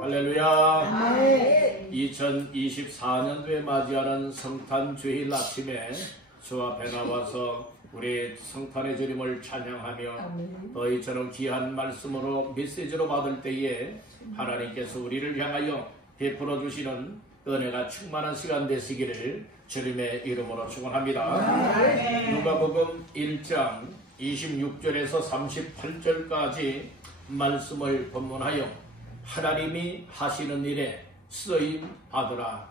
할렐루야. 2024년도에 맞이하는 성탄 주일 아침에 주 앞에 나와서 우리 성탄의 주님을 찬양하며 또 이처럼 귀한 말씀으로 메시지로 받을 때에 하나님께서 우리를 향하여 베풀어 주시는 은혜가 충만한 시간 되시기를 주님의 이름으로 축원합니다. 누가복음 1장 26절에서 38절까지 말씀을 본문하여 하나님이 하시는 일에 쓰임 받으라,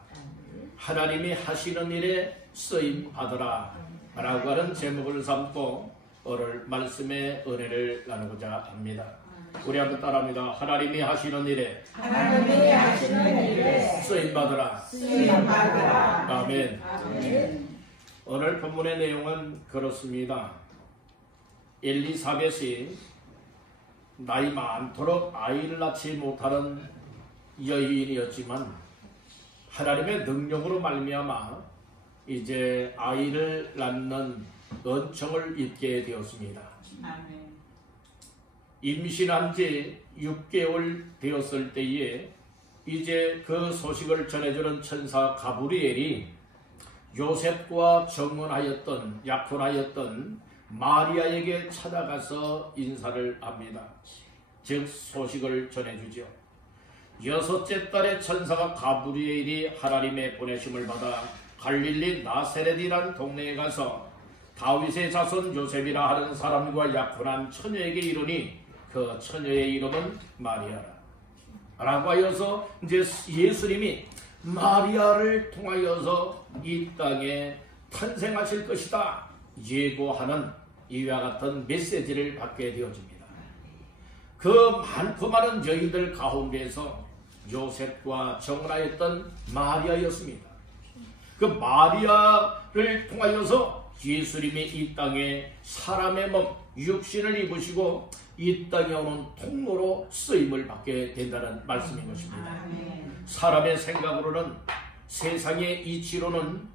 하나님이 하시는 일에 쓰임 받으라 라고 하는 제목을 삼고 오늘 말씀의 은혜를 나누고자 합니다. 우리 한번 따라합니다. 하나님이 하시는 일에 쓰임 받으라. 아멘. 오늘 본문의 내용은 그렇습니다. 엘리사벳이 나이 많도록 아이를 낳지 못하는 여인이었지만 하나님의 능력으로 말미암아 이제 아이를 낳는 은총을 입게 되었습니다. 아멘. 임신한 지 6개월 되었을 때에 이제 그 소식을 전해주는 천사 가브리엘이 요셉과 정혼하였던 약혼하였던 마리아에게 찾아가서 인사를 합니다. 즉 소식을 전해주죠. 6째 달에 천사가 가브리엘이 하나님의 보내심을 받아 갈릴리 나세렛이라는 동네에 가서 다윗의 자손 요셉이라 하는 사람과 약혼한 처녀에게 이르니 그 처녀의 이름은 마리아라 라고 하여서 이제 예수님이 마리아를 통하여서 이 땅에 탄생하실 것이다 예고하는 이와 같은 메시지를 받게 되어집니다. 그 많고 많은 여인들 가운데서 요셉과 정혼하였던 마리아였습니다. 그 마리아를 통하여서 예수님이 이 땅에 사람의 몸 육신을 입으시고 이 땅에 오는 통로로 쓰임을 받게 된다는 말씀인 것입니다. 사람의 생각으로는 세상의 이치로는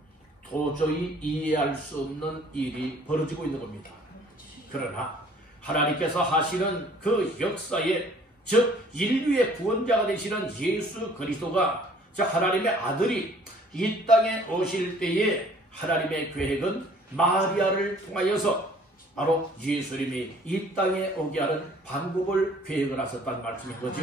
도저히 이해할 수 없는 일이 벌어지고 있는 겁니다. 그러나 하나님께서 하시는 그 역사에 즉 인류의 구원자가 되시는 예수 그리스도가 즉 하나님의 아들이 이 땅에 오실 때에 하나님의 계획은 마리아를 통하여서 바로 예수님이 이 땅에 오게 하는 방법을 계획을 하셨다는 말씀인 거죠.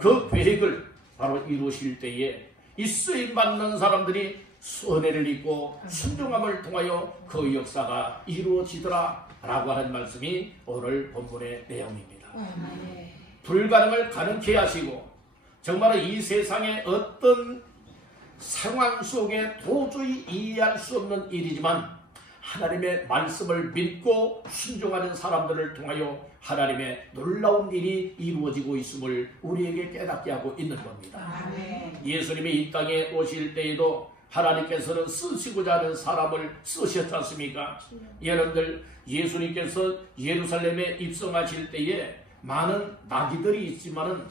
그 계획을 바로 이루실 때에 이 쓰임받는 사람들이 은혜를 입고 순종함을 통하여 그 역사가 이루어지더라 라고 하는 말씀이 오늘 본문의 내용입니다. 불가능을 가능케 하시고 정말 이 세상의 어떤 상황 속에 도저히 이해할 수 없는 일이지만 하나님의 말씀을 믿고 순종하는 사람들을 통하여 하나님의 놀라운 일이 이루어지고 있음을 우리에게 깨닫게 하고 있는 겁니다. 예수님이 이 땅에 오실 때에도 하나님께서는 쓰시고자 하는 사람을 쓰셨지 않습니까? 여러분들 예수님께서 예루살렘에 입성하실 때에 많은 나귀들이 있지만은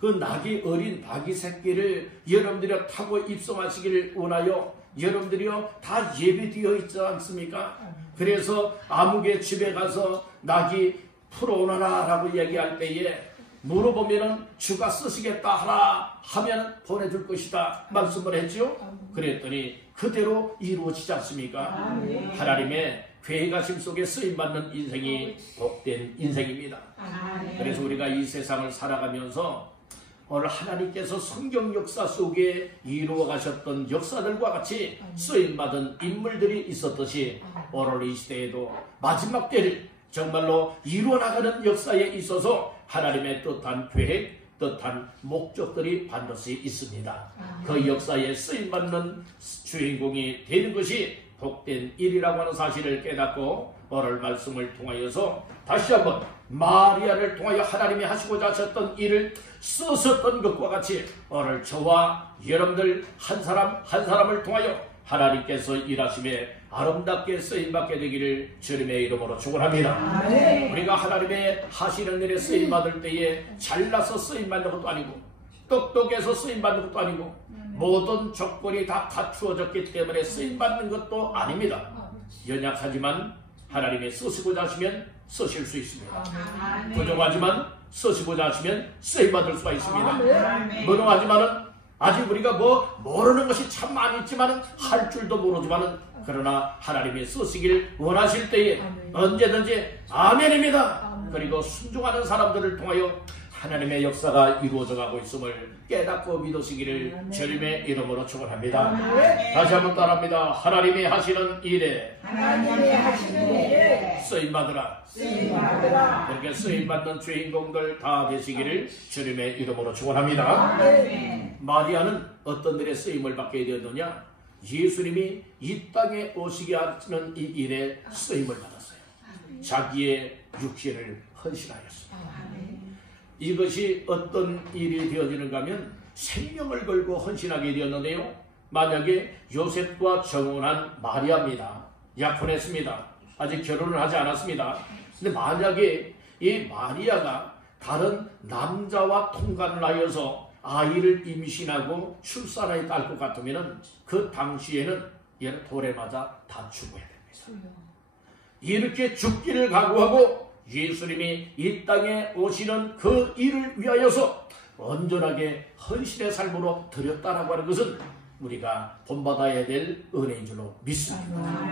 그 어린 나귀 새끼를 여러분들이 타고 입성하시기를 원하여 여러분들이요 다 예비되어 있지 않습니까? 그래서 아무개 집에 가서 나귀 풀어오너라 라고 얘기할 때에 물어보면은 주가 쓰시겠다 하라 하면 보내줄 것이다 말씀을 했죠. 그랬더니 그대로 이루어지지 않습니까? 하나님의 계획하심 속에 쓰임받는 인생이 복된 인생입니다. 그래서 우리가 이 세상을 살아가면서 오늘 하나님께서 성경 역사 속에 이루어 가셨던 역사들과 같이 쓰임받은 인물들이 있었듯이 오늘 이 시대에도 마지막 때를 정말로 이루어나가는 역사에 있어서 하나님의 뜻한 계획, 뜻한 목적들이 반드시 있습니다. 그 역사에 쓰임받는 주인공이 되는 것이 복된 일이라고 하는 사실을 깨닫고 오늘 말씀을 통하여서 다시 한번 마리아를 통하여 하나님이 하시고자 하셨던 일을 쓰셨던 것과 같이 오늘 저와 여러분들 한 사람 한 사람을 통하여 하나님께서 일하심에 아름답게 쓰임받게 되기를 주님의 이름으로 축원합니다. 우리가 하나님의 하시는 일에 쓰임받을 때에 잘나서 쓰임받는 것도 아니고 똑똑해서 쓰임받는 것도 아니고 모든 조건이 다 갖추어졌기 때문에 쓰임받는 것도 아닙니다. 연약하지만 하나님이 쓰시고자 하시면 쓰실 수 있습니다. 부족하지만 쓰시고자 하시면 쓰임받을 수가 있습니다. 무능하지만은 아직 우리가 모르는 것이 참 많이 있지만은 할 줄도 모르지만은 그러나 하나님이 쓰시길 원하실 때에 언제든지 아멘입니다. 그리고 순종하는 사람들을 통하여 하나님의 역사가 이루어져 가고 있음을 깨닫고 믿으시기를 주님의 이름으로 축원합니다. 다시 한번 따라합니다. 하나님이 하시는 일에 쓰임받으라. 그렇게 쓰임받는 주인공들 다 되시기를 주님의 이름으로 축원합니다. 마리아는 어떤 일에 쓰임을 받게 되었느냐? 예수님이 이 땅에 오시게 하시는 이 일에 쓰임을 받았어요. 자기의 육신을 헌신하였습니다. 이것이 어떤 일이 되어지는가 하면 생명을 걸고 헌신하게 되었는데요. 만약에 요셉과 정혼한 마리아입니다. 약혼했습니다. 아직 결혼을 하지 않았습니다. 근데 만약에 이 마리아가 다른 남자와 통관을 하여서 아이를 임신하고 출산하여 딸 것 같으면 그 당시에는 얘는 돌에 맞아 다 죽어야 됩니다. 이렇게 죽기를 각오하고 예수님이 이 땅에 오시는 그 일을 위하여서 온전하게 헌신의 삶으로 드렸다라고 하는 것은 우리가 본받아야 될 은혜인 줄로 믿습니다.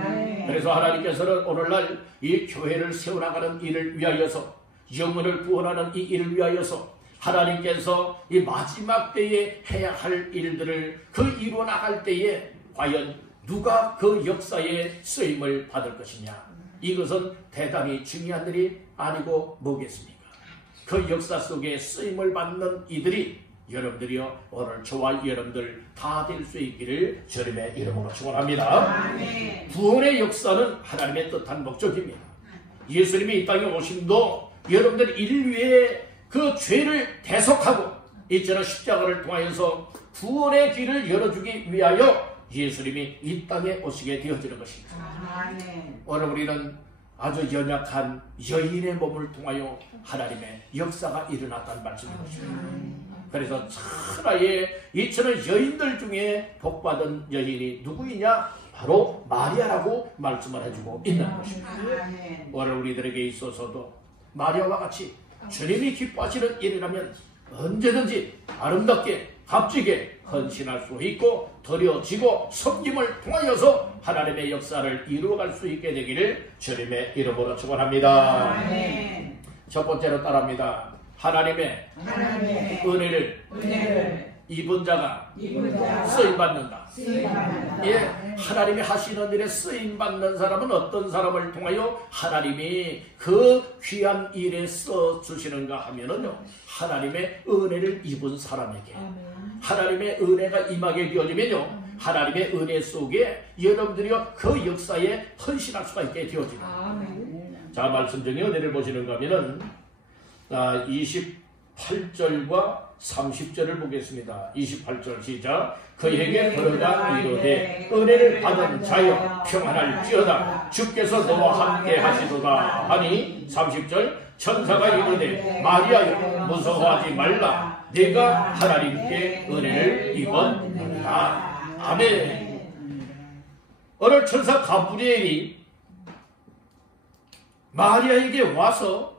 그래서 하나님께서는 오늘날 이 교회를 세워나가는 일을 위하여서 영혼을 구원하는 이 일을 위하여서 하나님께서 이 마지막 때에 해야 할 일들을 이루어 나갈 때에 과연 누가 그 역사에 쓰임을 받을 것이냐, 이것은 대단히 중요한 일이 아니고 뭐겠습니까? 그 역사 속에 쓰임을 받는 이들이 여러분들이요, 오늘 저와 여러분들 다 될 수 있기를 주님의 이름으로 축원합니다. 구원의 역사는 하나님의 뜻한 목적입니다. 예수님이 이 땅에 오심도 여러분들 이를 위해 그 죄를 대속하고 이처럼 십자가를 통하여서 구원의 길을 열어주기 위하여 예수님이 이 땅에 오시게 되어지는 것입니다. 오늘 우리는 아주 연약한 여인의 몸을 통하여 하나님의 역사가 일어났다는 말씀인 것입니다. 그래서 천하의 이처럼 여인들 중에 복받은 여인이 누구이냐? 바로 마리아라고 말씀을 해주고 있는 것입니다. 오늘 우리들에게 있어서도 마리아와 같이 주님이 기뻐하시는 일이라면 언제든지 아름답게 값지게 헌신할 수 있고 드려지고 섬김을 통하여서 하나님의 역사를 이루어갈 수 있게 되기를 주님의 이름으로 축원합니다. 첫 번째로 따라합니다. 하나님의 은혜를 입은 자가 쓰임받는다. 예, 하나님이 하시는 일에 쓰임받는 사람은 어떤 사람을 통하여 하나님이 그 귀한 일에 써주시는가 하면은요, 하나님의 은혜를 입은 사람에게 하나님의 은혜가 임하게 되어지면요, 하나님의 은혜 속에 여러분들이요 그 역사에 헌신할 수가 있게 되어집니다. 자, 말씀 중에 은혜를 보시는가 하면은 28절과 30절을 보겠습니다. 28절 시작. 그에게 걸어가 이르되 은혜를 받은 자여 평안할지어다 주께서 너와 함께 하시도다 하니 30절 천사가 이르되 마리아여 무서워하지 말라 내가 하나님께 은혜를 입었느니라. 아멘. 오늘 천사 가브리엘이 마리아에게 와서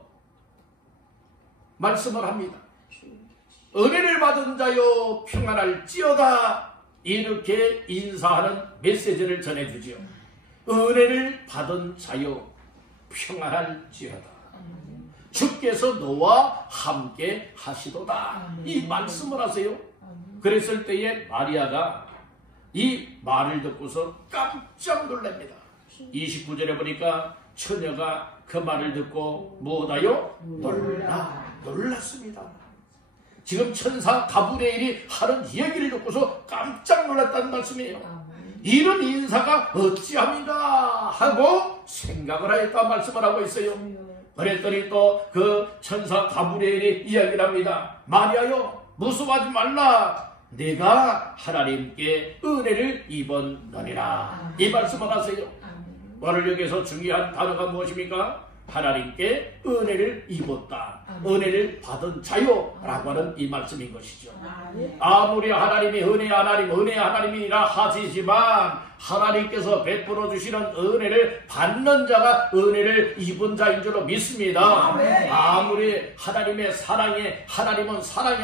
말씀을 합니다. 은혜를 받은 자여 평안할지어다, 이렇게 인사하는 메시지를 전해주지요. 은혜를 받은 자여 평안할지어다, 주께서 너와 함께 하시도다, 이 말씀을 하세요. 그랬을 때에 마리아가 이 말을 듣고서 깜짝 놀랍니다. 29절에 보니까 처녀가 그 말을 듣고 뭐다요? 놀랐습니다. 지금 천사 가브리엘이 하는 이야기를 듣고서 깜짝 놀랐다는 말씀이에요. 이런 인사가 어찌합니까? 하고 생각을 하였다 말씀을 하고 있어요. 그랬더니 또 그 천사 가브리엘이 이야기를 합니다. 마리아여 무서워하지 말라, 내가 하나님께 은혜를 입었느니라, 이 말씀을 하세요. 오늘 여기서 중요한 단어가 무엇입니까? 하나님께 은혜를 입었다. 은혜를 받은 자요라고 하는 이 말씀인 것이죠. 아무리 하나님이 은혜의 하나님이라 하시지만 하나님께서 베풀어 주시는 은혜를 받는 자가 은혜를 입은 자인 줄로 믿습니다. 아무리 하나님의 사랑에 하나님은 사랑의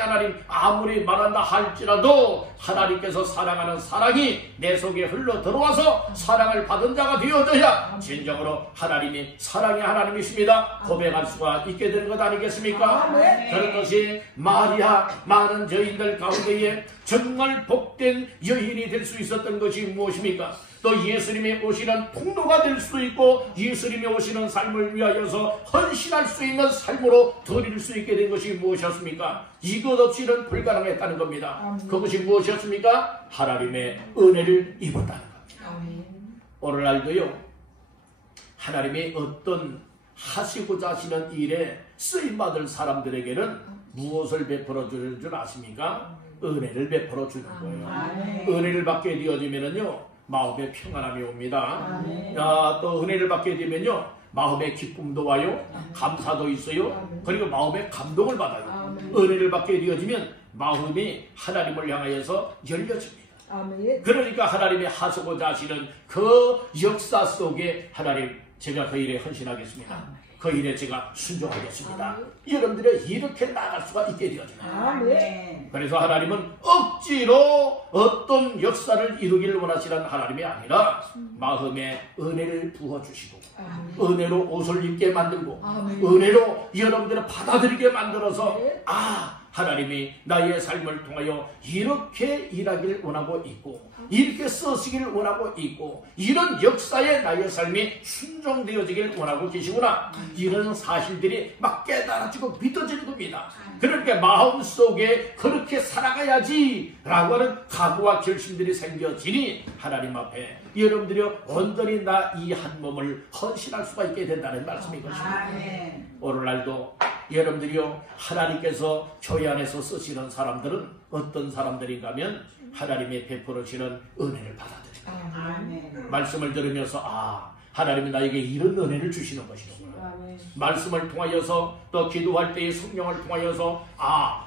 하나님 아무리 말한다 할지라도 하나님께서 사랑하는 사랑이 내 속에 흘러 들어와서 사랑을 받은 자가 되어져야 진정으로 하나님이 사랑의 하나님이십니다 고백할 수가 있게 되는 것 아니겠습니까? 그런 것이 마리아 많은 여인들 가운데에 정말 복된 여인이 될 수 있었던 것이 무엇입니까? 또 예수님이 오시는 통로가 될 수도 있고 예수님이 오시는 삶을 위하여서 헌신할 수 있는 삶으로 드릴 수 있게 된 것이 무엇이었습니까? 이것 없이는 불가능했다는 겁니다. 그것이 무엇이었습니까? 하나님의 은혜를 입었다는 겁니다. 오늘날도요, 하나님이 어떤 하시고자 하시는 일에 쓰임받을 사람들에게는 무엇을 베풀어 주는 줄 아십니까? 은혜를 베풀어 주는 거예요. 은혜를 받게 되어지면은요, 마음의 평안함이 옵니다. 또 은혜를 받게 되면요, 마음의 기쁨도 와요, 감사도 있어요, 그리고 마음의 감동을 받아요. 은혜를 받게 되어지면 마음이 하나님을 향하여서 열려집니다. 그러니까 하나님이 하시고자 하시는 그 역사 속에 하나님, 제가 그 일에 헌신하겠습니다. 그 일에 제가 순종하겠습니다. 여러분들이 이렇게 나갈 수가 있게 되어집니다. 그래서 하나님은 억지로 어떤 역사를 이루기를 원하시는 하나님이 아니라 마음에 은혜를 부어주시고 은혜로 옷을 입게 만들고 은혜로 여러분들을 받아들이게 만들어서 하나님이 나의 삶을 통하여 이렇게 일하기를 원하고 있고 이렇게 쓰시기를 원하고 있고 이런 역사에 나의 삶이 순종되어지기를 원하고 계시구나, 이런 사실들이 막 깨달아지고 믿어지는 겁니다. 그러니까 마음속에 그렇게 살아가야지 라고 하는 각오와 결심들이 생겨지니 하나님 앞에 여러분들이 온전히 나 이 한 몸을 헌신할 수가 있게 된다는 말씀인 것입니다. 오늘날도 여러분들이요, 하나님께서 교회 안에서 쓰시는 사람들은 어떤 사람들인가 하면 하나님의 베풀어 주시는 은혜를 받아들입니다. 말씀을 들으면서 하나님이 나에게 이런 은혜를 주시는 것이구나. 말씀을 통하여서 또 기도할 때의 성령을 통하여서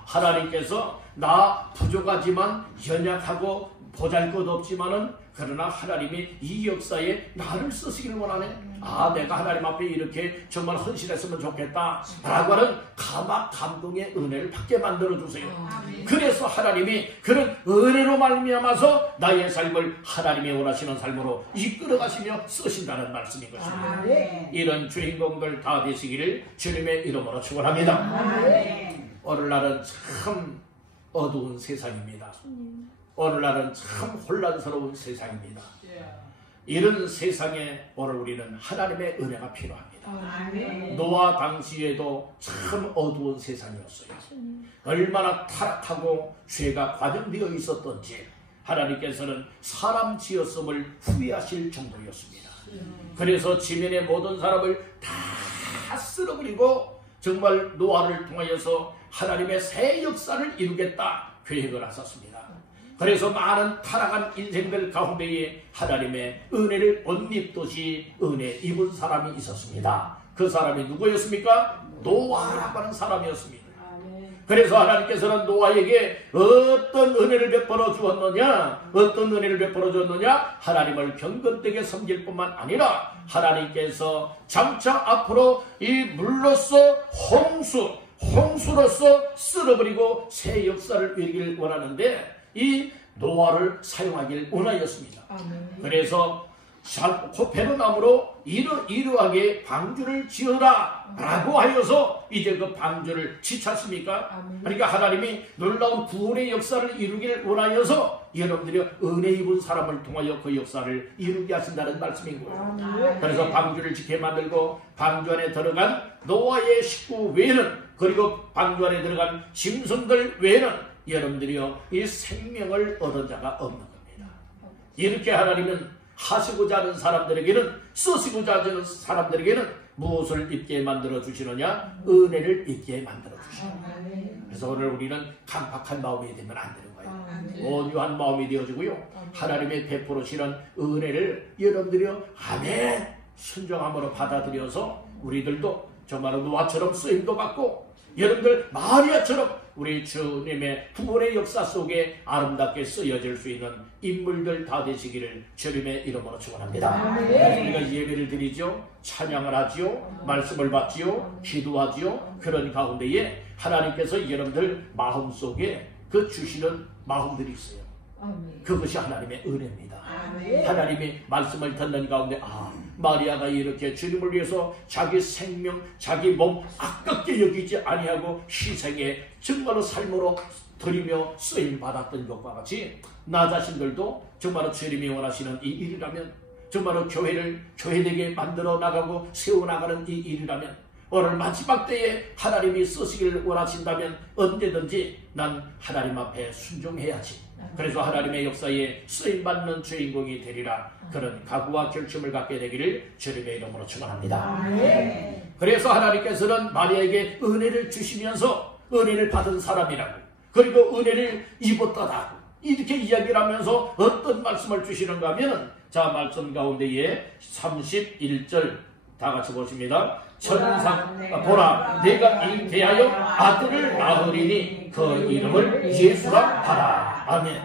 하나님께서 나 부족하지만 연약하고 보잘것없지만은 그러나 하나님이 이 역사에 나를 쓰시기를 원하네. 내가 하나님 앞에 이렇게 정말 헌신했으면 좋겠다 라고 하는 감동의 은혜를 받게 만들어주세요. 그래서 하나님이 그런 은혜로 말미암아서 나의 삶을 하나님이 원하시는 삶으로 이끌어가시며 쓰신다는 말씀인 것입니다. 이런 주인공들 다 되시기를 주님의 이름으로 축원합니다. 오늘날은 참 어두운 세상입니다. 오늘날은 참 혼란스러운 세상입니다. 이런 세상에 오늘 우리는 하나님의 은혜가 필요합니다. 노아 당시에도 참 어두운 세상이었어요. 얼마나 타락하고 죄가 관영되어 있었던지 하나님께서는 사람 지었음을 후회하실 정도였습니다. 그래서 지면의 모든 사람을 다 쓸어버리고 정말 노아를 통하여서 하나님의 새 역사를 이루겠다 계획을 하셨습니다. 그래서 많은 타락한 인생들 가운데에 하나님의 은혜를 옷 입듯이 은혜 입은 사람이 있었습니다. 그 사람이 누구였습니까? 노아라고 하는 사람이었습니다. 그래서 하나님께서는 노아에게 어떤 은혜를 베풀어 주었느냐? 어떤 은혜를 베풀어 주었느냐? 하나님을 경건되게 섬길 뿐만 아니라 하나님께서 장차 앞으로 이 물로서 홍수로서 쓸어버리고 새 역사를 이루기를 원하는데 이 노아를 사용하길 원하였습니다. 그래서 베르나무로 이러하게 방주를 지어라 라고 하여서 이제 그 방주를 지쳤습니까? 그러니까 하나님이 놀라운 구원의 역사를 이루길 원하여서 여러분들이 은혜 입은 사람을 통하여 그 역사를 이루게 하신다는 말씀인 거예요. 그래서 방주를 짓게 만들고 방주 안에 들어간 노아의 식구 외에는, 그리고 방주 안에 들어간 짐승들 외에는 여러분들이요, 이 생명을 얻은 자가 없는 겁니다. 이렇게 하나님은 하시고자 하는 사람들에게는, 쓰시고자 하는 사람들에게는 무엇을 입게 만들어 주시느냐? 은혜를 입게 만들어 주시느냐. 그래서 오늘 우리는 강팍한 마음이 되면 안 되는 거예요. 온유한 마음이 되어지고요, 하나님의 베풀어 주시는 은혜를 여러분들이요, 아멘 순종함으로 받아들여서 우리들도 정말로 노아처럼 쓰임도 받고 여러분들 마리아처럼 우리 주님의 구원의 역사 속에 아름답게 쓰여질 수 있는 인물들 다 되시기를 주님의 이름으로 축원합니다. 우리가 예배를 드리죠, 찬양을 하지요, 말씀을 받지요, 기도하지요. 그런 가운데에 하나님께서 여러분들 마음속에 그 주시는 마음들이 있어요. 그것이 하나님의 은혜입니다. 하나님이 말씀을 듣는 가운데 마리아가 이렇게 주님을 위해서 자기 생명, 자기 몸 아깝게 여기지 아니하고 희생에 정말로 삶으로 드리며 쓰임 받았던 것과 같이 나 자신들도 정말로 주님이 원하시는 이 일이라면, 정말로 교회를 교회되게 만들어 나가고 세워나가는 이 일이라면, 오늘 마지막 때에 하나님이 쓰시기를 원하신다면 언제든지 난 하나님 앞에 순종해야지. 그래서 하나님의 역사에 쓰임받는 주인공이 되리라, 그런 각오와 결심을 갖게 되기를 주님의 이름으로 축원합니다. 그래서 하나님께서는 마리아에게 은혜를 주시면서 은혜를 받은 사람이라고, 그리고 은혜를 입었다라고 이렇게 이야기를 하면서 어떤 말씀을 주시는가 하면, 자, 말씀 가운데에 31절 다 같이 보십니다. 보라 내가 잉태하여 아들을 낳으리니 그 이름을 예수라 하라. 아멘.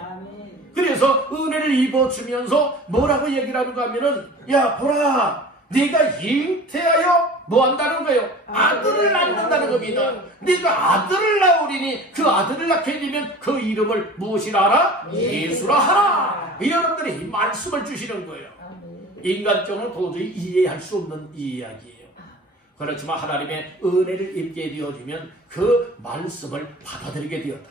그래서 은혜를 입어주면서 뭐라고 얘기를 하는가 하면은, 야 보라 네가 잉태하여 뭐 한다는 거예요? 아들을 낳는다는 겁니다. 네가 아들을 낳으리니 그 아들을 낳게 되면 그 이름을 무엇이라 하라? 예수라 하라. 여러분들이 이 말씀을 주시는 거예요. 인간적으로 도저히 이해할 수 없는 이 이야기예요. 그렇지만 하나님의 은혜를 입게 되어지면 그 말씀을 받아들이게 되었다.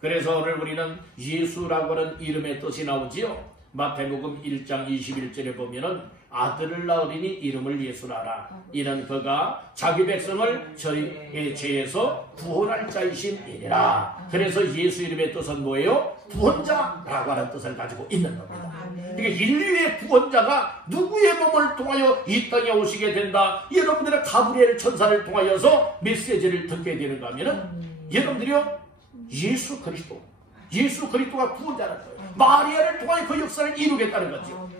그래서 오늘 우리는 예수라고 하는 이름의 뜻이 나오지요. 마태복음 1장 21절에 보면은 아들을 낳으리니 이름을 예수라 하라. 이는 그가 자기 백성을 저희의 죄에서 구원할 자이심이니라. 그래서 예수 이름의 뜻은 뭐예요? 구원자라고 하는 뜻을 가지고 있는 겁니다. 그러니까 인류의 구원자가 누구의 몸을 통하여 이 땅에 오시게 된다. 여러분들의 가브리엘 천사를 통하여서 메시지를 듣게 되는가 하면은 여러분들이요, 예수 그리스도가 구원자라는 거예요. 마리아를 통하여 그 역사를 이루겠다는 거죠.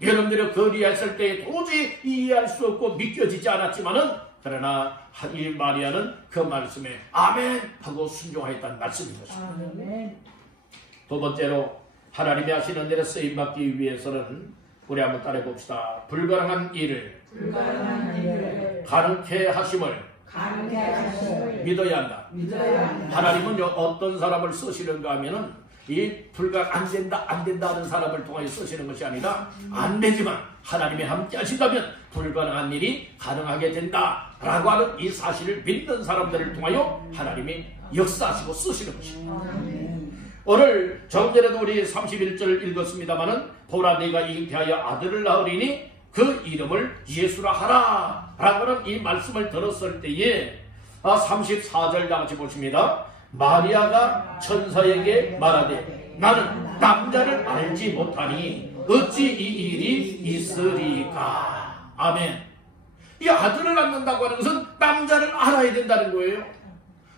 여러분들이 거리했을 때 도저히 이해할 수 없고 믿겨지지 않았지만은, 그러나 이 마리아는 그 말씀에 아멘 하고 순종하였다는 말씀인 것입니다. 두 번째로 하나님이 하시는 일에 쓰임받기 위해서는 우리 한번 따라해 봅시다. 불가능한 일을 가능케 하심을 믿어야 한다. 하나님은 어떤 사람을 쓰시는가 하면은 이 안 된다 하는 사람을 통하여 쓰시는 것이 아니라, 안 되지만 하나님이 함께 하신다면 불가능한 일이 가능하게 된다라고 하는 이 사실을 믿는 사람들을 통하여 하나님이 역사하시고 쓰시는 것입니다. 오늘 조금 전에도 우리 31절을 읽었습니다마는, 보라 내가 잉태하여 아들을 낳으리니 그 이름을 예수라 하라 라고 하는 이 말씀을 들었을 때에 34절 다 같이 보십니다. 마리아가 천사에게 말하되 나는 남자를 알지 못하니 어찌 이 일이 있으리까. 아멘. 이 아들을 낳는다고 하는 것은 남자를 알아야 된다는 거예요.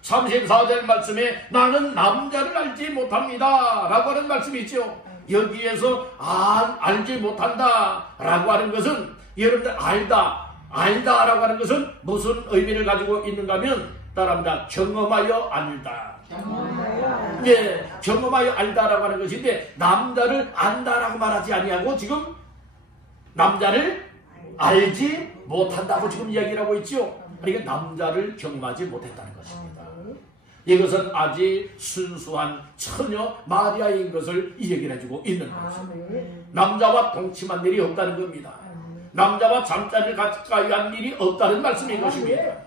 34절 말씀에 나는 남자를 알지 못합니다 라고 하는 말씀이 있죠. 여기에서 알지 못한다 라고 하는 것은, 여러분들 알다 라고 하는 것은 무슨 의미를 가지고 있는가 하면, 따라합니다. 경험하여 알다. 네, 경험하여 알다라고 하는 것인데, 남자를 안다라고 말하지 아니하고 지금 남자를 알지 못한다고 지금 이야기를 하고 있죠. 그러니까 남자를 경험하지 못했다는 것입니다. 이것은 아직 순수한 처녀 마리아인 것을 이 얘기를 해주고 있는 것입니다. 남자와 동침한 일이 없다는 겁니다. 남자와 잠자리를 가까이 한 일이 없다는 말씀인 것입니다.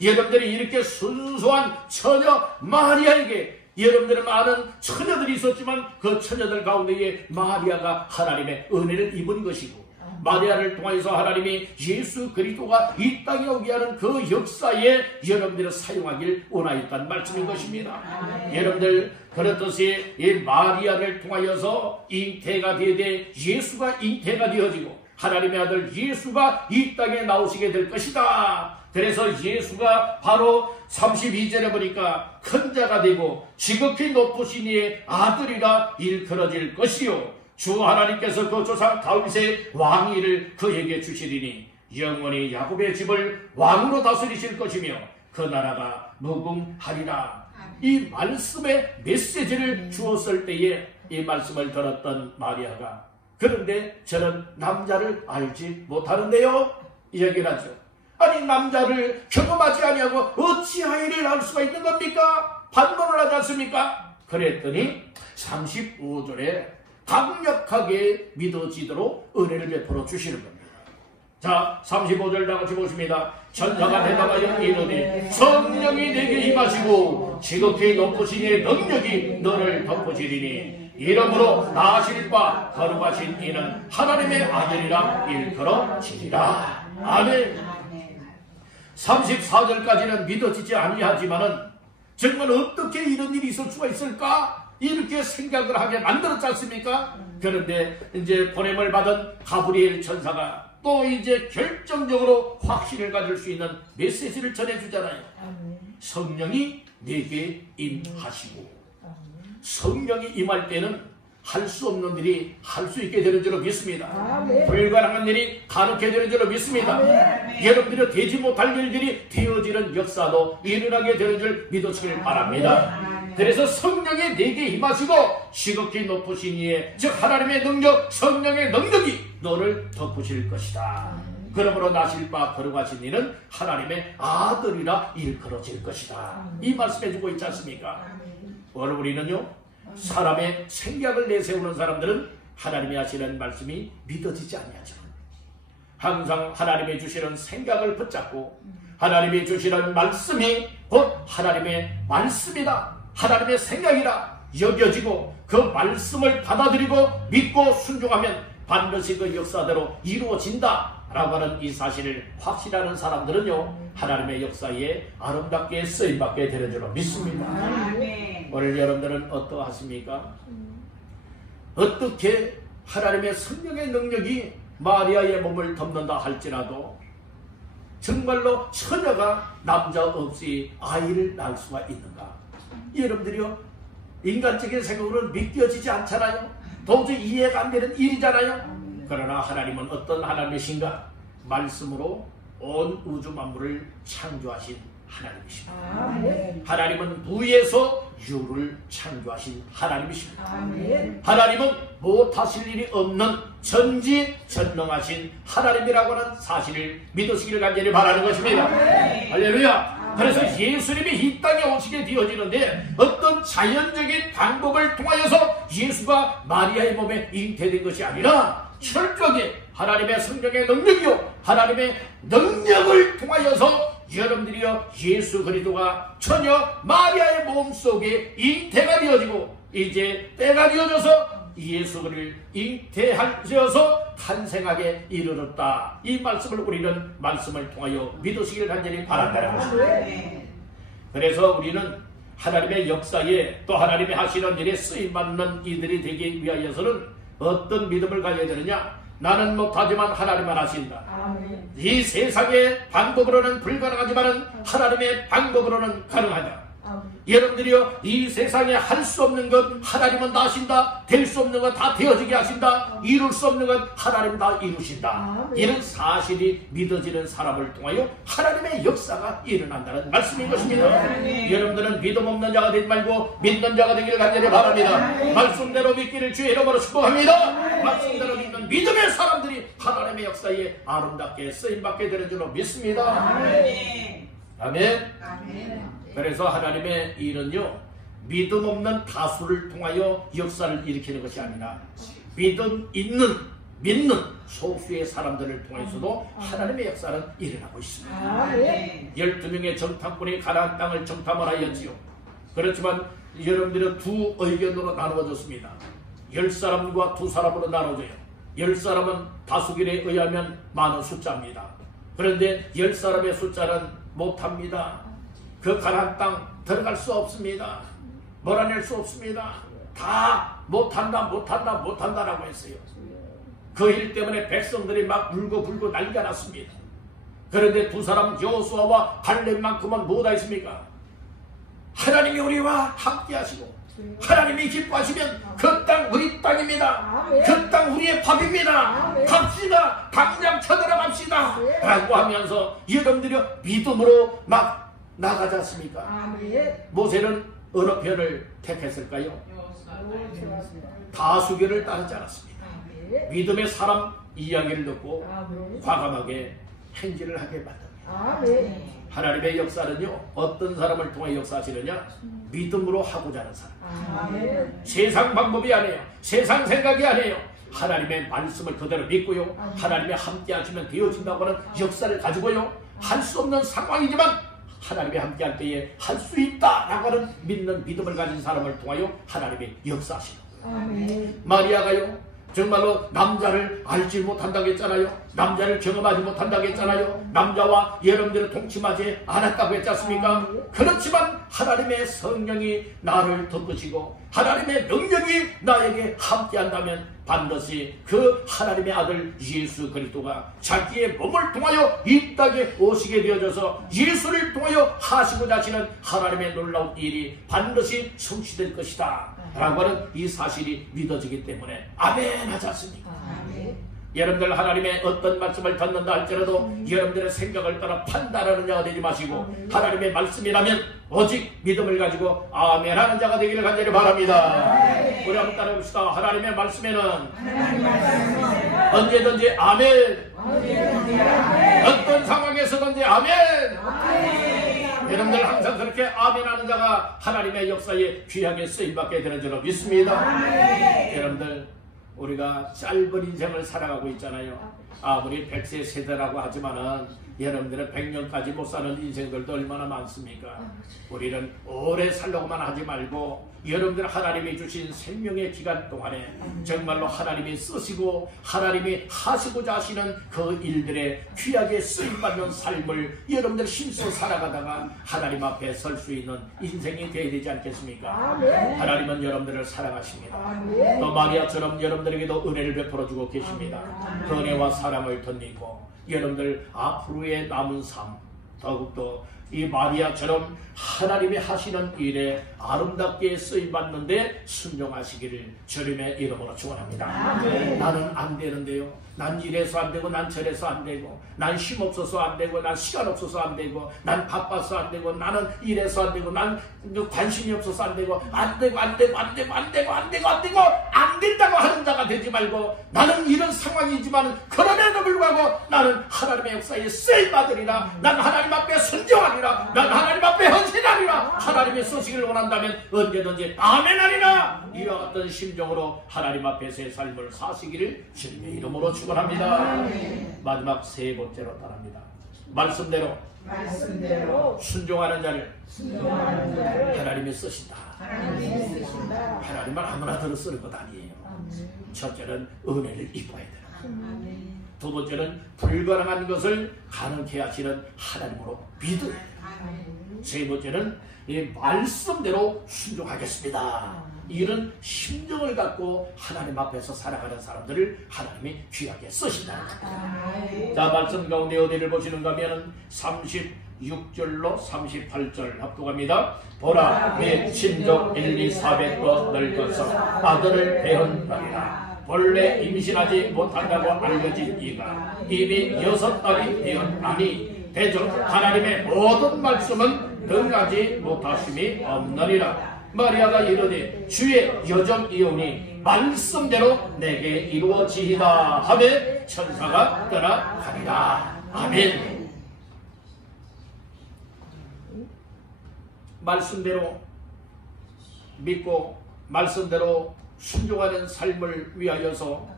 여러분들이 이렇게 순수한 처녀 마리아에게, 여러분들은 많은 처녀들이 있었지만 그 처녀들 가운데에 마리아가 하나님의 은혜를 입은 것이고, 마리아를 통해서 하나님이 예수 그리스도가 이 땅에 오게 하는 그 역사에 여러분들을 사용하길 원하였다는 말씀인 것입니다. 여러분들 그렇듯이 이 마리아를 통하여서 잉태가 되되 예수가 잉태가 되어지고 하나님의 아들 예수가 이 땅에 나오시게 될 것이다. 그래서 예수가 바로 32절에 보니까 큰 자가 되고 지극히 높으신 이의 아들이라 일컬어질 것이요 주 하나님께서 그 조상 다윗의 왕위를 그에게 주시리니 영원히 야곱의 집을 왕으로 다스리실 것이며 그 나라가 무궁하리라. 이 말씀의 메시지를 주었을 때에 이 말씀을 들었던 마리아가 그런데 저는 남자를 알지 못하는데요 이 얘기를 하죠. 아니 남자를 경험하지 아니하고 어찌 아이를 낳을 수가 있는 겁니까? 반문을 하지 않습니까? 그랬더니 35절에 강력하게 믿어지도록 은혜를 베풀어 주시는 겁니다. 자 35절 다같이 보십니다. 천사가 대답하여 이르되 성령이 내게 임하시고 지극히 높으신 이의 능력이 너를 덮으시리니 이러므로 나으실 바 거룩하신 이는 하나님의 아들이라 일컬어지리라. 아멘. 34절까지는 믿어지지 아니하지만은 정말 어떻게 이런 일이 있을 수가 있을까? 이렇게 생각을 하게 만들었지 않습니까? 그런데 이제 보냄을 받은 가브리엘 천사가 또 이제 결정적으로 확신을 가질 수 있는 메시지를 전해주잖아요. 성령이 내게 임하시고 성령이 임할 때는 할 수 없는 일이 할 수 있게 되는 줄로 믿습니다. 불가능한 일이 가능하게 되는 줄로 믿습니다. 여러분들이 되지 못할 일들이 되어지는 역사도 일어나게 되는 줄 믿으시길 바랍니다. 그래서 성령이 내게 임하시고 지극히 높으신 이의 즉 하나님의 능력 성령의 능력이 너를 덮으실 것이다. 그러므로 나실 바 거룩하신 이는 하나님의 아들이라 일컬어질 것이다. 이 말씀해주고 있지 않습니까? 오늘 우리는요 사람의 생각을 내세우는 사람들은 하나님이 하시는 말씀이 믿어지지 아니하죠. 항상 하나님이 주시는 생각을 붙잡고 하나님이 주시는 말씀이 곧 하나님의 말씀이다 하나님의 생각이라 여겨지고 그 말씀을 받아들이고 믿고 순종하면 반드시 그 역사대로 이루어진다 라고 하는 이 사실을 확신하는 사람들은요 하나님의 역사에 아름답게 쓰임받게 되는 줄로 믿습니다. 오늘 여러분들은 어떠하십니까? 어떻게 하나님의 성령의 능력이 마리아의 몸을 덮는다 할지라도 정말로 처녀가 남자 없이 아이를 낳을 수가 있는가? 여러분들이요 인간적인 생각으로는 믿겨지지 않잖아요. 도저히 이해가 안 되는 일이잖아요. 그러나 하나님은 어떤 하나님이신가? 말씀으로 온 우주 만물을 창조하신 하나님이십니다. 하나님은 무에서 유를 창조하신 하나님이십니다. 하나님은 못하실 일이 없는 전지전능하신 하나님이라고 하는 사실을 믿으시기를 간절히 바라는 것입니다. 할렐루야. 그래서 예수님이 이 땅에 오시게 되어지는데 어떤 자연적인 방법을 통하여서 예수가 마리아의 몸에 잉태된 것이 아니라 철저하게 하나님의 성령의 능력이요 하나님의 능력을 통하여서 여러분들이요 예수 그리스도가 처녀 마리아의 몸속에 잉태가 되어지고 이제 때가 되어져서 예수를 잉태하셔서 탄생하게 이르렀다. 이 말씀을 우리는 말씀을 통하여 믿으시길 간절히 바란다는 것입니다. 그래서 우리는 하나님의 역사에 또 하나님의 하시는 일에 쓰임받는 이들이 되기 위하여서는 어떤 믿음을 가져야 되느냐? 나는 못하지만 하나님만 하신다. 이 세상의 방법으로는 불가능하지만 하나님의 방법으로는 가능하다. 여러분들이요 이 세상에 할 수 없는 것 하나님은 다 하신다. 될 수 없는 것 다 되어지게 하신다. 이룰 수 없는 것 하나님은 다 이루신다. 이런 사실이 믿어지는 사람을 통하여 하나님의 역사가 일어난다는 말씀인 것입니다. 여러분들은 믿음 없는 자가 되지 말고 믿는 자가 되기를 간절히 바랍니다. 말씀대로 믿기를 주의 이름으로 축복합니다. 말씀대로 믿는 믿음의 사람들이 하나님의 역사에 아름답게 쓰임받게 되는 줄로 믿습니다. 아멘. 그래서 하나님의 일은요 믿음 없는 다수를 통하여 역사를 일으키는 것이 아니라 믿음 있는 믿는 소수의 사람들을 통해서도 하나님의 역사는 일어나고 있습니다. 12명의 정탐꾼이 가나안 땅을 정탐을 하였지요. 그렇지만 여러분들은 두 의견으로 나누어졌습니다. 10사람과 2사람으로 나눠져요. 10사람은 다수결에 의하면 많은 숫자입니다. 그런데 10사람의 숫자는 못합니다. 그 가나안 땅 들어갈 수 없습니다. 몰아낼 수 없습니다. 다 못한다라고 했어요. 그 일 때문에 백성들이 막 울고불고 난리가 났습니다. 그런데 2사람 여호수아와 갈렙만큼은 뭐가 있습니까? 하나님이 우리와 함께 하시고 하나님이 기뻐하시면 그 땅 우리 땅입니다. 그 땅 우리의 밥입니다. 갑시다. 당장 쳐들어갑시다. 라고 하면서 여러분들이 믿음으로 막 나가지 않습니까? 모세는 어느 편을 택했을까요? 다수결을 따르지 않았습니다. 믿음의 사람 이야기를 듣고 과감하게 행진을 하게 만듭니다. 하나님의 역사는요, 어떤 사람을 통해 역사하시느냐? 믿음으로 하고자 하는 사람. 세상 방법이 아니에요. 세상 생각이 아니에요. 하나님의 말씀을 그대로 믿고요, 하나님의 함께 하시면 되어진다고 하는 역사를 가지고요, 할 수 없는 상황이지만 하나님이 함께 할 때에 할 수 있다라고 하는 믿는 믿음을 가진 사람을 통하여 하나님이 역사하시는 거예요. 마리아가요, 정말로 남자를 알지 못한다고 했잖아요. 남자를 경험하지 못한다고 했잖아요. 남자와 여러분들을 동침하지 않았다고 했지 않습니까? 그렇지만 하나님의 성령이 나를 덮으시고 하나님의 능력이 나에게 함께한다면 반드시 그 하나님의 아들 예수 그리스도가 자기의 몸을 통하여 이 땅에 오시게 되어져서 예수를 통하여 하시고자 하시는 하나님의 놀라운 일이 반드시 성취될 것이다 라고 하는 이 사실이 믿어지기 때문에 아멘 하지 않습니까? 여러분들 하나님의 어떤 말씀을 듣는다 할지라도 여러분들의 생각을 따라 판단하는 자가 되지 마시고 하나님의 말씀이라면 오직 믿음을 가지고 아멘 하는 자가 되기를 간절히 바랍니다. 우리 한번 따라해봅시다. 하나님의 말씀에는 언제든지 아멘, 어떤 상황에서든지 아멘. 여러분들 항상 그렇게 아멘 하는 자가 하나님의 역사에 귀하게 쓰임받게 되는 줄로 믿습니다. 여러분들 우리가 짧은 인생을 살아가고 있잖아요. 아무리 100세 세대라고 하지만은 여러분들은 100년까지 못 사는 인생들도 얼마나 많습니까? 우리는 오래 살려고만 하지 말고 여러분들 하나님이 주신 생명의 기간 동안에 정말로 하나님이 쓰시고 하나님이 하시고자 하시는 그 일들에 귀하게 쓰임받는 삶을 여러분들 힘써 살아가다가 하나님 앞에 설 수 있는 인생이 되어야 되지 않겠습니까? 하나님은 여러분들을 사랑하십니다. 또 마리아처럼 여러분들에게도 은혜를 베풀어주고 계십니다. 그 은혜와 사랑을 덧입고 여러분들 앞으로의 남은 삶 더욱더 이 마리아처럼 하나님이 하시는 일에 아름답게 쓰임받는데 순종하시기를 주님의 이름으로 축원합니다. 나는 안 되는데요. 난 이래서 안 되고 난 저래서 안 되고 난 힘없어서 안 되고 난 시간 없어서 안 되고 난 바빠서 안 되고 나는 이래서 안 되고 난 관심이 없어서 안 되고 안 된다고 하는 자가 되지 말고 나는 이런 상황이지만 그럼에도 불구하고 나는 하나님의 역사에 쓰임받으리라. 난 하나님 앞에 순종하리라. 난 하나님 앞에 헌신하리라. 하나님의 쓰시기를 원한다면 언제든지 아멘하리라. 이와 같은 심정으로 하나님 앞에서의 삶을 사시기를 주님의 이름으로 축원합니다. 마지막 세 번째로 따릅니다. 말씀대로 순종하는 자를 하나님이 쓰신다. 하나님은 아무나 들어 쓰는 것 아니에요. 첫째는 은혜를 입어야 된다. 두 번째는 불가능한 것을 가능케 하시는 하나님으로 믿어야 된다. 세 번째는 이 말씀대로 순종하겠습니다. 이런 심정을 갖고 하나님 앞에서 살아가는 사람들을 하나님이 귀하게 쓰신다. 자, 말씀 가운데 어디를 보시는가 하면 36절로 38절 합독합니다. 보라, 내 친족 엘리사벳도 늙어서 아들을 배언하리라. 본래 임신하지 못한다고 알려진 이가 이미 6달이 되었나니 대저 하나님의 모든 말씀은 능하지 못하심이 없느니라. 마리아가 이르되 주의 여정이오니 말씀대로 내게 이루어지이다 하매 천사가 떠나가니라. 아멘. 말씀대로 믿고 말씀대로 순종하는 삶을 위하여서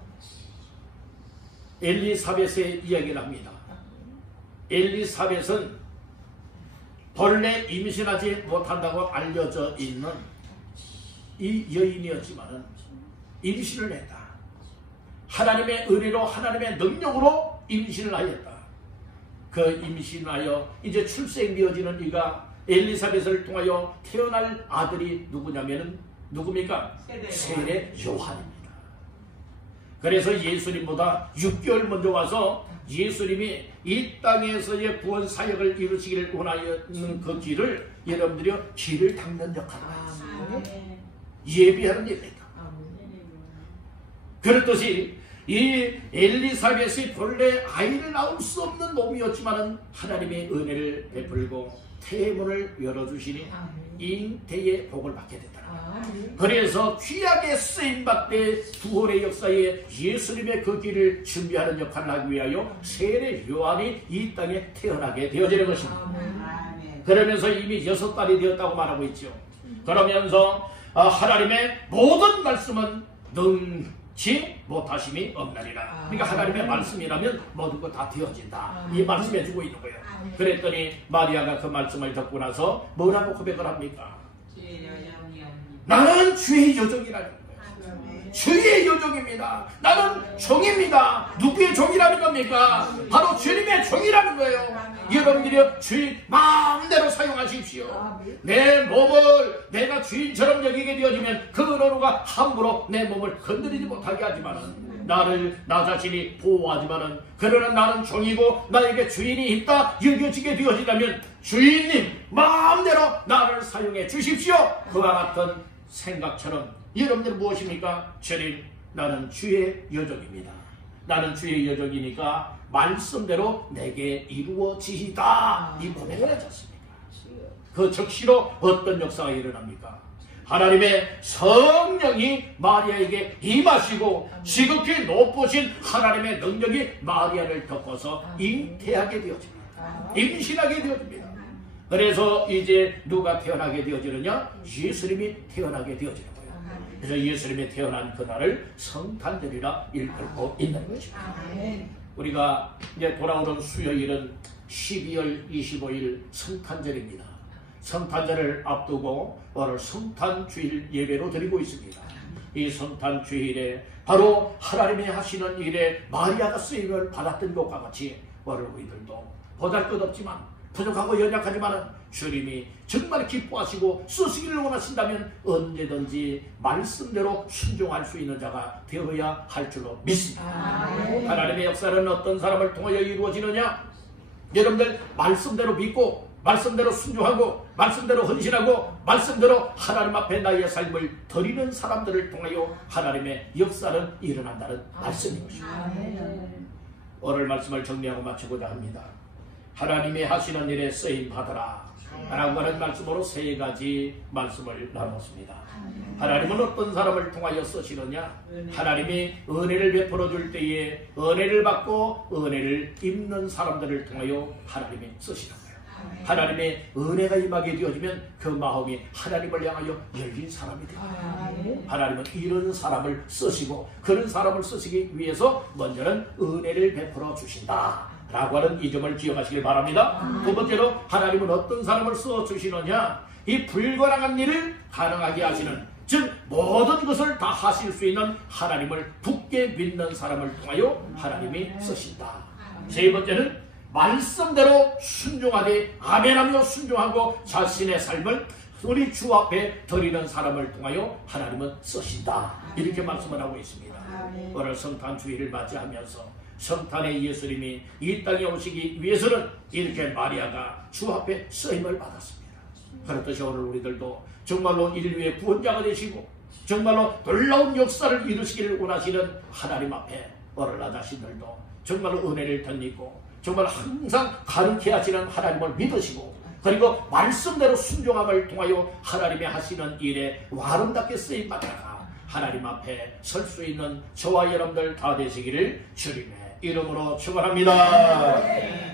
엘리사벳의 이야기를 합니다. 엘리사벳은 본래 임신하지 못한다고 알려져 있는 이 여인이었지만 임신을 했다. 하나님의 은혜로 하나님의 능력으로 임신을 하였다. 그 임신하여 이제 출생되어지는 이가 엘리사벳을 통하여 태어날 아들이 누구냐면은 누굽니까? 세례 요한입니다. 그래서 예수님보다 6개월 먼저 와서 예수님이 이 땅에서의 구원 사역을 이루시기를 원하는 그 길을 여러분들이 길을 닦는 역할을 했습니다. 예비하는 일입니다. 그렇듯이 이 엘리사벳이 본래 아이를 낳을 수 없는 몸이었지만 하나님의 은혜를 베풀고 태문을 열어주시니 잉태의 복을 받게 되더라. 그래서 귀하게 쓰임받되 부활의 역사에 예수님의 그 길을 준비하는 역할을 하기 위하여 세례 요한이 이 땅에 태어나게 되어지는 것입니다. 그러면서 이미 6달이 되었다고 말하고 있죠. 그러면서 하나님의 모든 말씀은 능치 못하심이 없나니라. 그러니까 하나님의 말씀이라면 모든 것 다 되어진다. 이 말씀해주고 있는 거예요. 그랬더니 마리아가 그 말씀을 듣고 나서 뭐라고 고백을 합니까? 나는 주의 여종이라는 거예요. 주의 여종입니다. 나는 종입니다. 누구의 종이라는 겁니까? 바로 주님의 종이라는 거예요. 여러분들이 주인 마음대로 사용하십시오. 내 몸을 내가 주인처럼 여기게 되어지면 그 어느누가 함부로 내 몸을 건드리지 못하게 하지만 나를 나 자신이 보호하지만은 그러나 나는 종이고 나에게 주인이 있다 여겨지게 되어지다면 주인님 마음대로 나를 사용해 주십시오. 그와 같은 생각처럼 여러분들 무엇입니까? 주님 나는 주의 여종입니다. 나는 주의 여종이니까 말씀대로 내게 이루어지이다. 이 고백을 하셨습니다. 그 즉시로 어떤 역사가 일어납니까? 하나님의 성령이 마리아에게 임하시고 지극히 높으신 하나님의 능력이 마리아를 덮어서 잉태하게 되어집니다. 임신하게 되어집니다. 그래서 이제 누가 태어나게 되어지느냐? 예수님이 태어나게 되어지는 거예요. 그래서 예수님이 태어난 그날을 성탄절이라 일컬고 있는 것입니다. 우리가 이제 돌아오는 수요일은 12월 25일 성탄절입니다. 성탄절을 앞두고 오늘 성탄주일 예배로 드리고 있습니다. 이 성탄주일에 바로 하나님이 하시는 일에 마리아가 쓰임을 받았던 것과 같이 오늘 우리들도 보잘것없지만 부족하고 연약하지만 주님이 정말 기뻐하시고 쓰시기를 원하신다면 언제든지 말씀대로 순종할 수 있는 자가 되어야 할 줄로 믿습니다. 하나님의 역사는 어떤 사람을 통하여 이루어지느냐? 여러분들 말씀대로 믿고 말씀대로 순종하고 말씀대로 헌신하고 말씀대로 하나님 앞에 나의 삶을 드리는 사람들을 통하여 하나님의 역사는 일어난다는 말씀입니다. 오늘 말씀을 정리하고 마치고자 합니다. 하나님이 하시는 일에 쓰임 받으라 라고 하는 말씀으로 세 가지 말씀을 나눴습니다. 하나님은 어떤 사람을 통하여 쓰시느냐? 하나님이 은혜를 베풀어 줄 때에 은혜를 받고 은혜를 입는 사람들을 통하여 하나님이 쓰시는 거예요. 하나님의 은혜가 임하게 되어지면 그 마음이 하나님을 향하여 열린 사람이 됩니다. 하나님은 이런 사람을 쓰시고 그런 사람을 쓰시기 위해서 먼저는 은혜를 베풀어 주신다 라고 하는 이 점을 기억하시길 바랍니다. 두 번째로 하나님은 어떤 사람을 써주시느냐? 이 불가능한 일을 가능하게 하시는, 즉 모든 것을 다 하실 수 있는 하나님을 굳게 믿는 사람을 통하여 하나님이 쓰신다. 세 번째는 말씀대로 순종하되 아멘하며 순종하고 자신의 삶을 우리 주 앞에 드리는 사람을 통하여 하나님은 쓰신다. 이렇게 말씀을 하고 있습니다. 오늘 성탄주일을 맞이하면서 성탄의 예수님이 이 땅에 오시기 위해서는 이렇게 마리아가 주 앞에 쓰임을 받았습니다. 그렇듯이 오늘 우리들도 정말로 인류의 구원자가 되시고 정말로 놀라운 역사를 이루시기를 원하시는 하나님 앞에 오늘 나 자신들도 정말로 은혜를 덧입고 정말 항상 가르쳐 하시는 하나님을 믿으시고 그리고 말씀대로 순종함을 통하여 하나님이 하시는 일에 아름답게 쓰임받다가 하나님 앞에 설 수 있는 저와 여러분들 다 되시기를 주님의 이름으로 축원합니다.